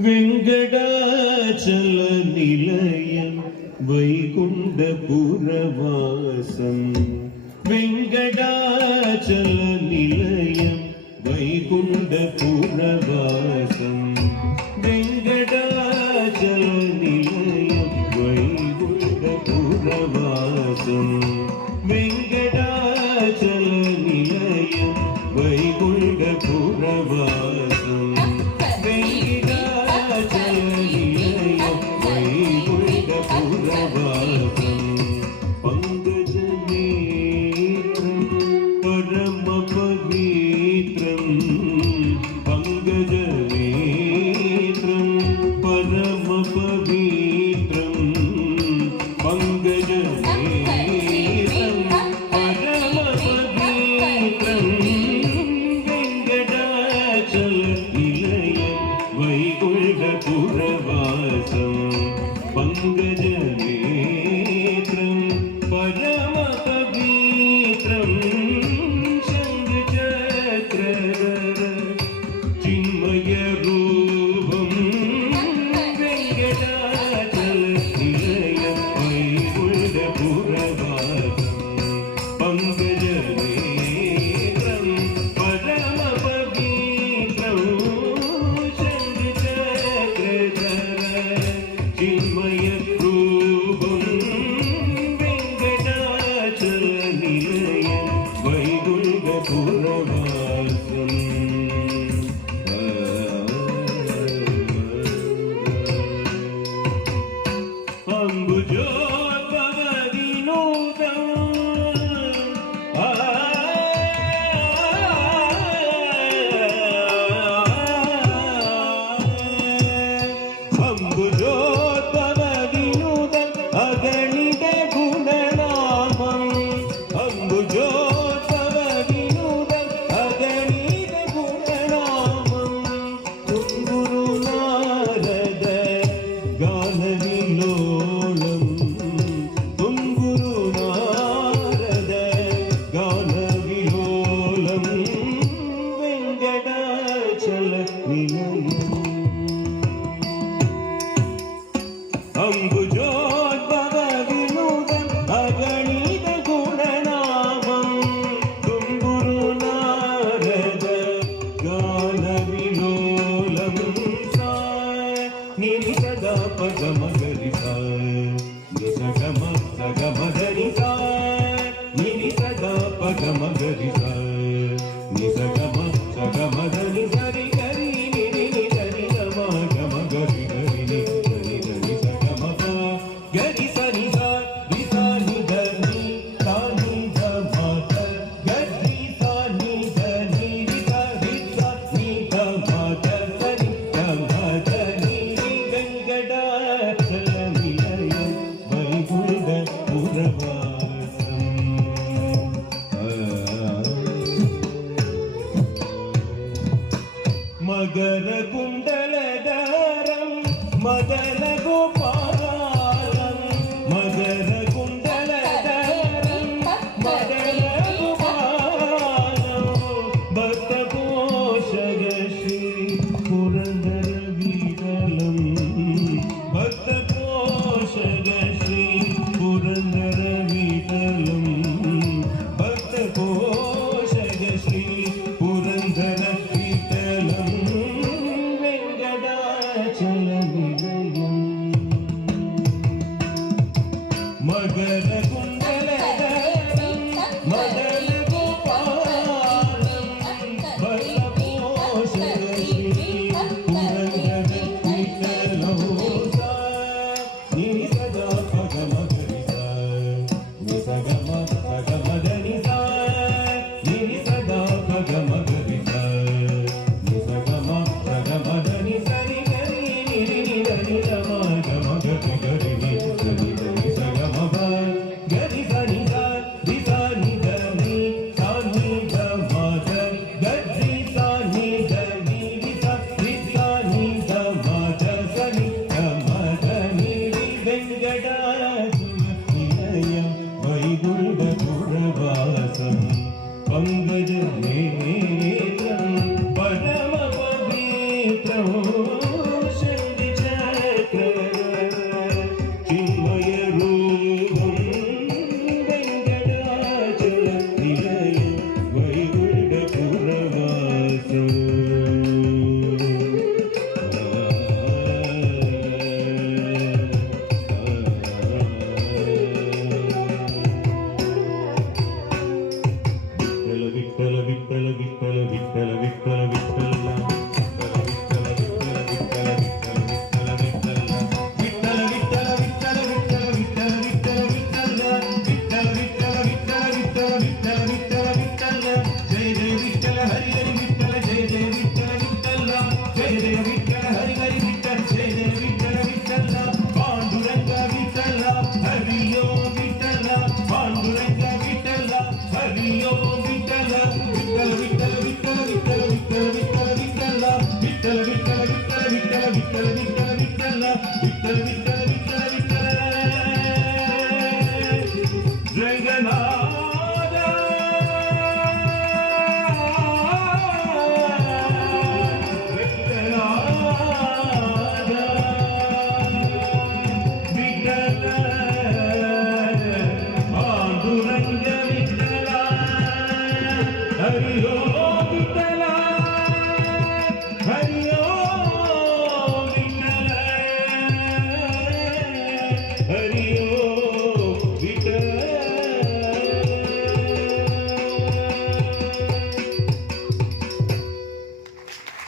வெங்கடாச்சல நிலையம் வைகுண்டபுரவாசம் வெங்கடாச்சல நிலையம் வைகுண்டபுரவாசம் வெங்கடாச்சல நிலையம் வைகுண்டபுரவாசம் வெங்கடாச்சல நிலையம் வைகுண்டபுரவாசம் मगर कुंडलधारं मदन गोपालं मगर कुंडलधारं मदन गोपालं भक्तपोषग श्री पुरंदर विठलं भक्तपोषग श्री पुरंदर विठलं भक्तपोषग श्री पुरंदर मगर कुंडलधारं मदन गोपालं भक्तपोषग श्री पुरंदर विठलं नि सदा पग मगरि सा नि सगा म सगा मदनि सा नि सदा पग मगरि सा नि सगा म सगा मदनि सरि गरि नि रि नि रि म ग म ग रि गरि नि सरि गरि सगा म हरि ओम